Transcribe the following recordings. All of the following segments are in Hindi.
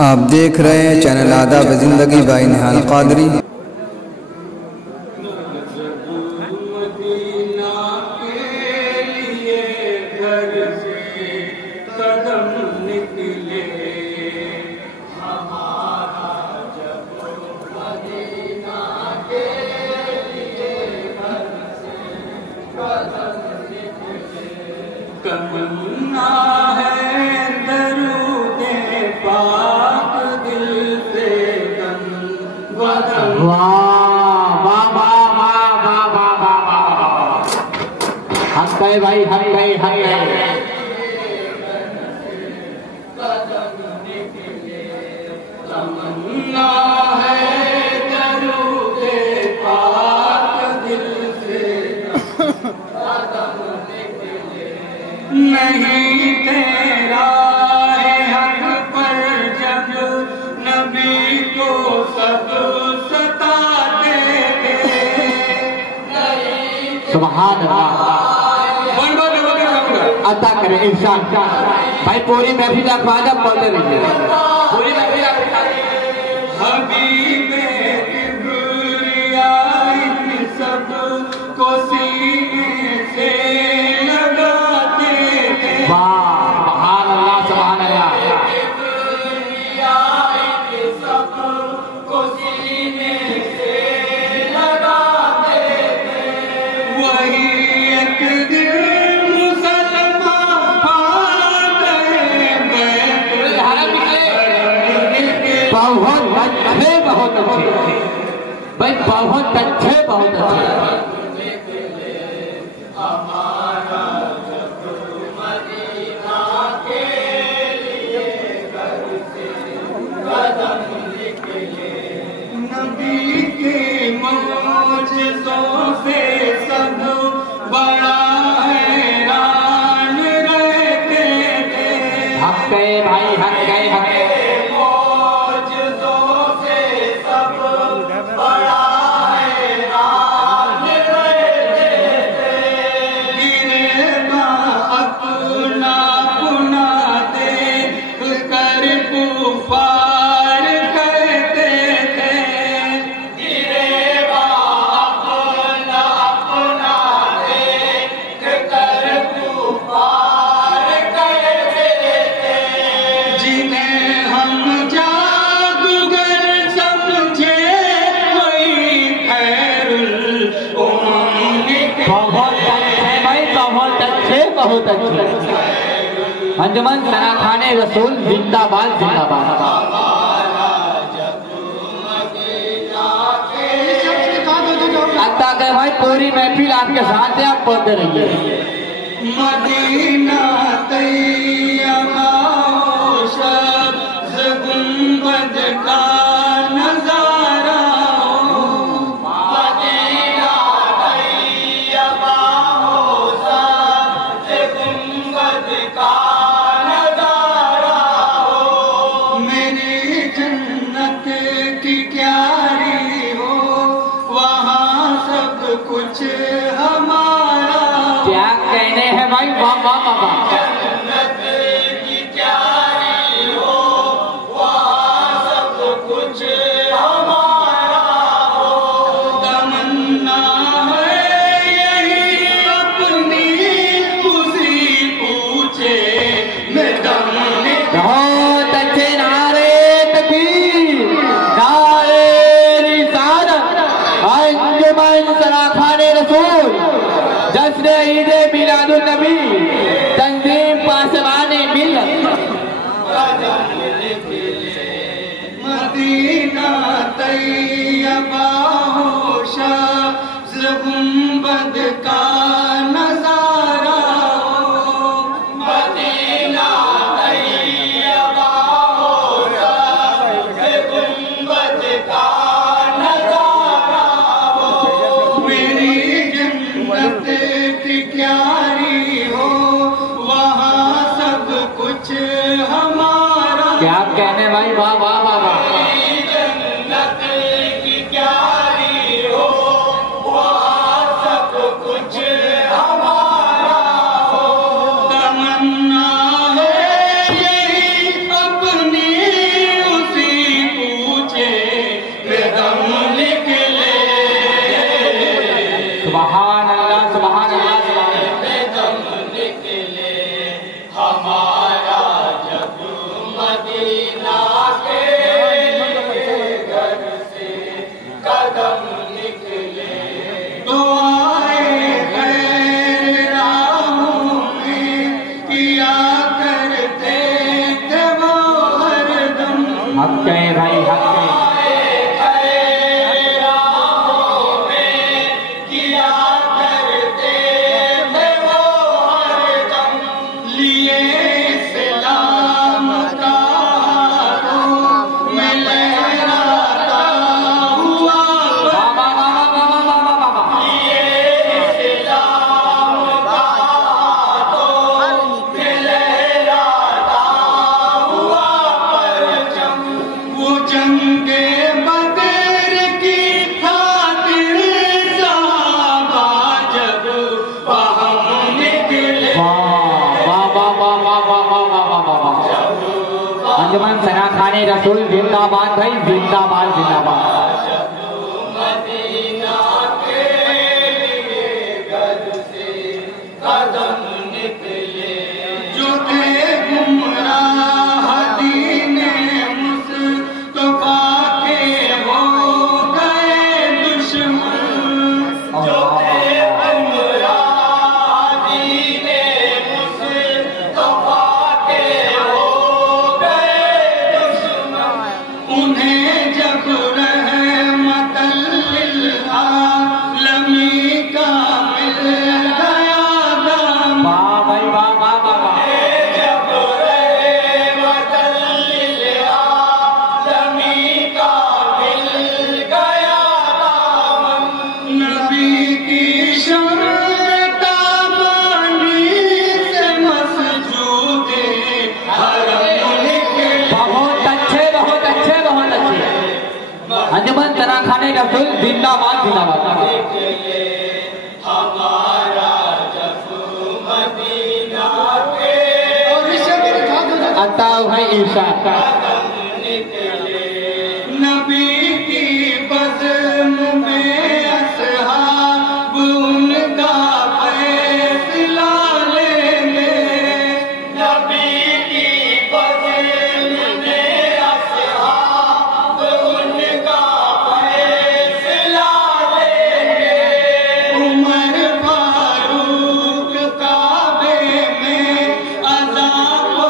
आप देख रहे हैं चैनल आदाब ज़िंदगी बाई निहाल कादरी। भाई हर गए हर गए तमन्ना है दरूदे पाक दिल से नहीं तेरा है हक पर जब नबी को सब सताते थे। सुभान अल्लाह अता करे इंसान भाई पूरी महफिल ख्वाजा पढ़ते रहिए पूरी महफिल हबीबे किबरिया इन सब को सीने से लगाते थे। वाह सुभान अल्लाह सुभान अल्लाह किबरिया इन सब को सीने से लगाते थे। वही एक दिन बहुत अच्छे बहुत अच्छे भाई बहुत अच्छे बहुत अच्छे। हमारा जब मदीना के लिए घर से कदम निकले नबी के मौजज़ों से सब बड़ा हैरान रहते थे। हक गए भाई हक गए हक गए बहुत अच्छे। अंजुमन सनाखाने रसूल जिंदाबाद जिंदाबाद। अता के भाई पूरी महफिल आपके साथ है आप पढ़ते रहिए। मदीना तैयबा शब्ज़ गुंबद का नजारा कुछ हमारा। क्या कहने हैं भाई वाह वाह वाह। जन्नत की क्यारी हो वहाँ सब कुछ हमारा हो। तमन्ना है यही अपनी उसी पूछे मैं दमने। बहुत अच्छे नारे तकबीर नारे रिसालत अंजुमन सनाखाने रसूल जश्न ईद मिलादुन नबी तंजीम पासवाने मिल्लत। मदीना तैयबा हो शब्ज़ गुंबद का नजारा हो। मदीना तैयबा हो शब्ज़ गुंबद का नजारा हो। मेरी जन्नत की क्यारी हो वहाँ सब कुछ हमारा। क्या कहने भाई वाह वाह वाह वाह। जन्नत की क्यारी हो वहाँ सब कुछ हमारा हो। तमन्ना है यही अपनी मदीना के घर से कदम निकले तो आए खैर राहों में किया करते थे वो हरदम। हक है भाई, हक है। अंजुमन सना खाने रसूल जिंदाबाद भाई, जिंदाबाद जिंदाबाद। मदीना के घर से कदम निकले जो थे गुमराह दीने मुस्तफा के हो गए दुश्मन। जो थे गुमराह दीने मुस्तफा के हो गए दुश्मन। उन्हें जब रहमतल लिल आलमी का मिल गया दाम। वाह भाई, वाह वाह वाह वाह। जब रहमतल लिल आलमी का मिल गया दाम। नबी की शर्ताबानी से मसजूदे हरम निकले। बहुत अच्छे, बहुत अच्छे, बहुत अच्छे। अंजुमन सना खाने रसूल जिंदाबाद जिंदाबाद। हमारा जब मदीना के अता है इरशाद। निकले नबी की बज़्म में असहाब उनका फैसला लेंगे। नबी की बज़्म में असहाब उनका फैसला लेंगे। उमर फारूक काबे में अज़ा को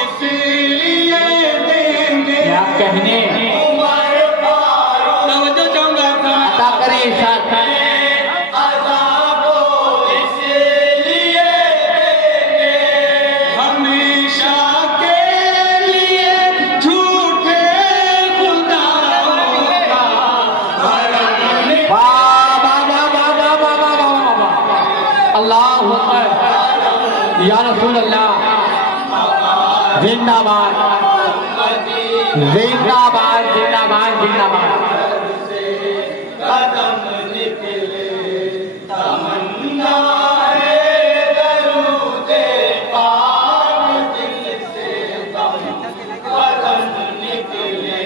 इसलिए देंगे। क्या कहने, उमर फारूक तवज्जो चाहूंगा अता करे इरशाद। अज़ा को इसलिए देंगे। हमेशा के लिए झूठे खुदाओं का भरम निकले। वाह वाह वाह वाह वाह वाह वाह वाह वाह। अल्लाहु अकबर, या रसूल अल्लाह। जिंदाबाद जिंदाबाद जिंदाबाद जिंदाबाद। कदम निकले तमन्ना है दरूदे पाक दिल से दम। कदम निकले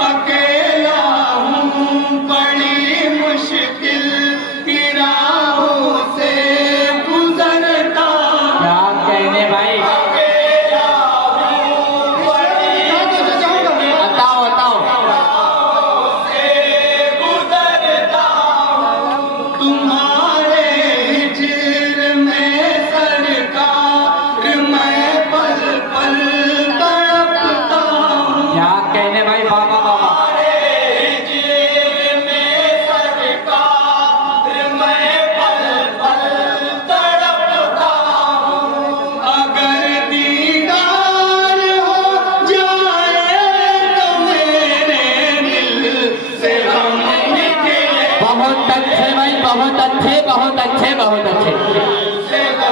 अकेला हूँ बड़ी मुश्किल की राहों से गुजरता। क्या कहने भाई, अकेला हूँ बड़ी बताओ बताओ। से गुजरता हूँ। तुम्हारे हिज्र में सरकार मैं पल पल तड़पता हूँ। क्या कहने भाई, वाह वाह वाह वाह। तुम्हारे हिज्र में सरकार मैं पल पल तड़पता हूँ। अगर दीदार हो जाए तो मेरे दिल से गम निकले। बहुत अच्छे भाई, बहुत अच्छे, बहुत अच्छे, बहुत अच्छे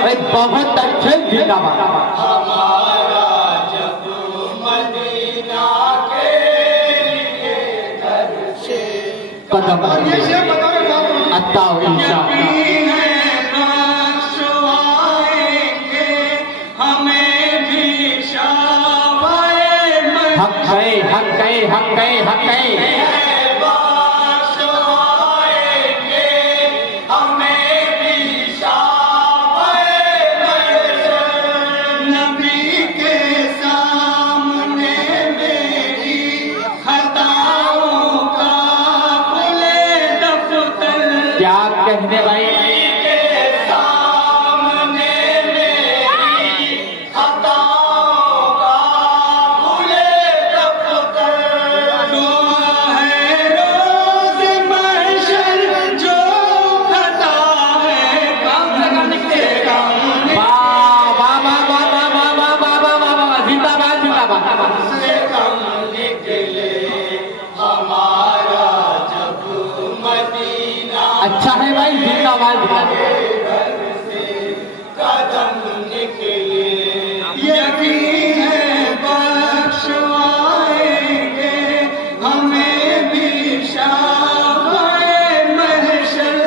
भाई, बहुत अच्छे। जिंदाबाद। हमारा जब मदीना के घर से कदम निकले अता है इरशाद। आएंगे हमें भी शाबाए हक है, हक है, हक है, हक है। आएंगे हमें भी शाबाए नबी के सामने कहने भाई अच्छा है भाई जिंदाबाद कदम निकले यकीन है बख्शवाएंगे हमें भी शाबाए महशर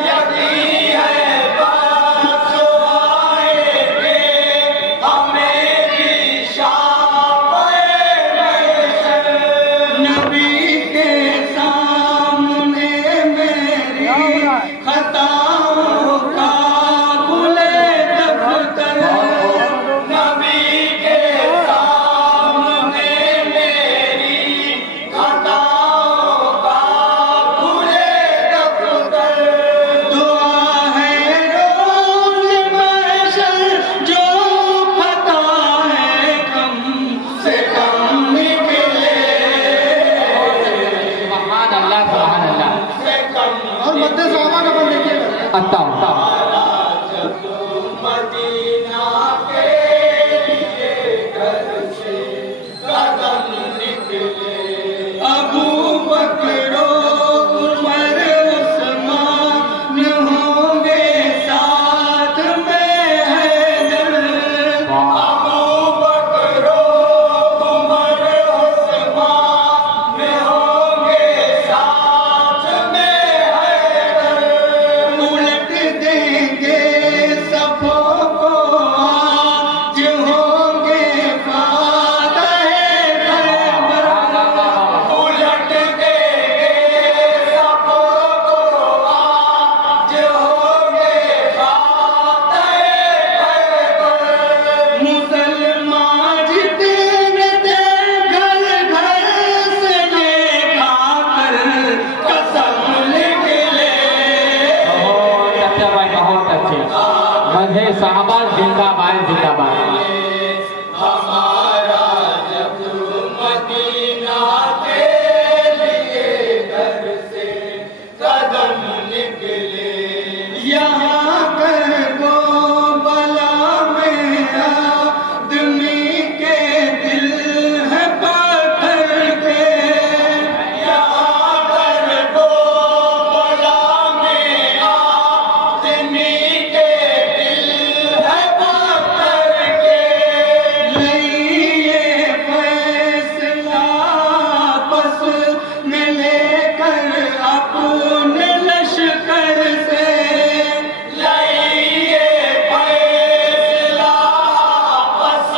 यकीन है बख्शवाएंगे हमें भी शाबाए महशर नबी के सामने खताओं का खुले दफ्तर नबी के सामने मेरी खताओं का खुले दफ्तर दुआ है रोज़ महशर जो खता है कम से कम निकले सुभान अल्लाह से कम और मध्य साहबा का बन देखिएगा अच्छा मदीना के लिए घर से कदम निकले अबू बकर उमर उस्मान होंगे साथ में हैदर अबू बकर उमर उस्मान होंगे साथ में हैदर उलट देंगे सफों को आज होंगे फातह खैबर उलट देंगे सफों को आज होंगे फातह खैबर मुसलमान जितने थे घर घर से लेखा कर कसम निकले बहुत अच्छे भाई बहुत अच्छे मजे साहबा जिंदाबाद जिंदाबाद हमारा जब मदीना के लिए घर से कदम निकले यहाँ कर गो बला में आदमी के दिल है पत्थर के यहाँ कर गो बला में आदमी के दिल है पत्थर के लिए फैसला बस में लेकर अपने लश्कर से लिए फैसला बस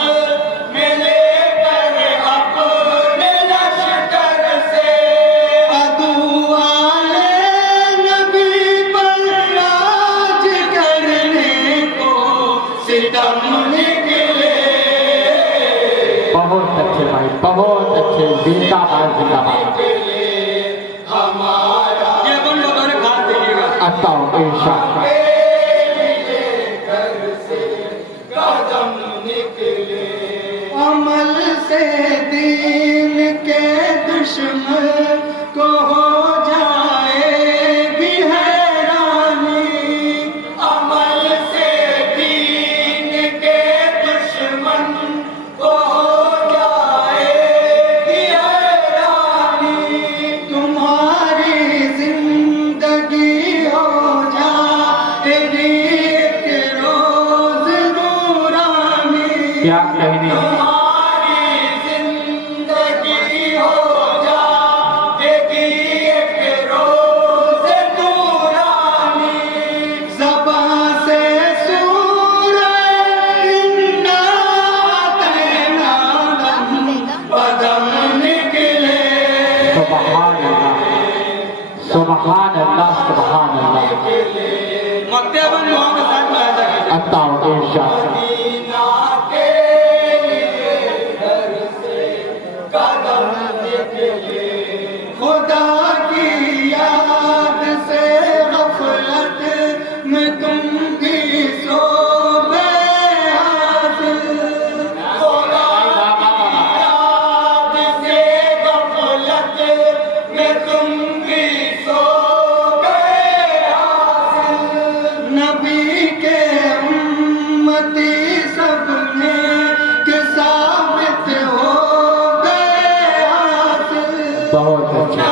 में लेकर अपने लश्कर से अदू आले नबी पर राज करने को सितम निकले बहुत अच्छे भाई बहुत अच्छे जिंदाबाद जिंदाबाद हमारा ये बोल लो घर खा दीजिएगा अच्छा इंशाअल्लाह घर से कदम निकले अमल से दीन के दुश्मन को हो जाएगी हैरानी अमल से दीन के दुश्मन को हो जाएगी हैरानी तुम्हारी जिंदगी हो जाएगी एक रोज नूरानी क्या कहने तुम्हारी जिंदगी हो जाएगी एक रोज नूरानी ज़बां से सूरह इन्ना अतैना कदम निकले सुभान अल्लाह सुभान अल्लाह सुभान अल्लाह मक्ते बन लोगों के साथ में आजा अच्छा इंशाअल्लाह मदीना के लिए घर से कदम निकले खुदा की याद से में तुम भी सो गए हासिल। याद से गफलत में तुम भी सो गए हासिल। नबी के उम्मती सब में के साबित हो गए हासिल। बहुत अच्छा।